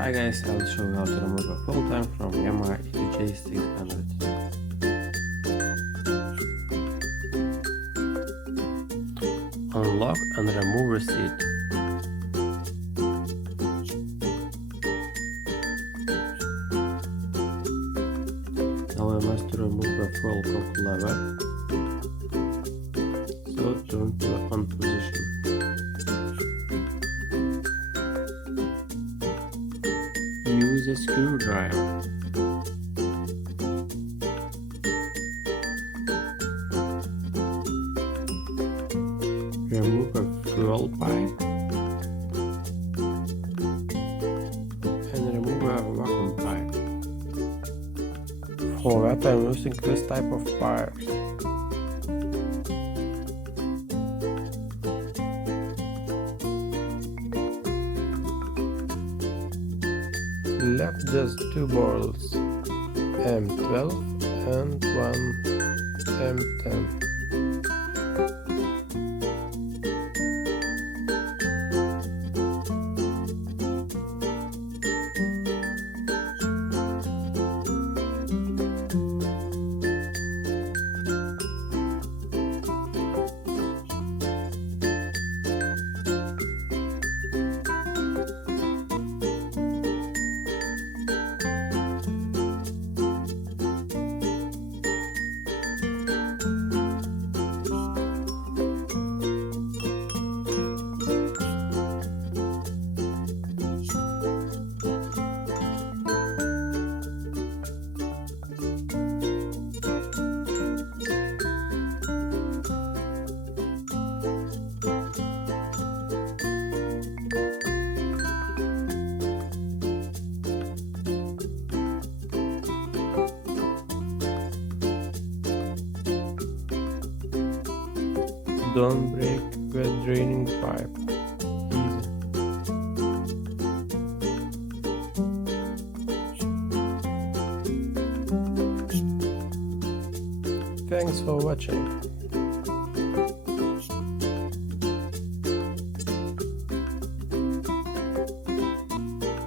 Hi guys, I'll show you how to remove a full tank from Yamaha xj600. Unlock and remove receipt. Now I must remove the fuel cock lever, so turn to the on position. Use a screwdriver. Remove a fuel pipe and remove a vacuum pipe. For that I'm using this type of pliers. Left just two bottles, M12 and one M10. Don't break the draining pipe. Easy. Thanks for watching.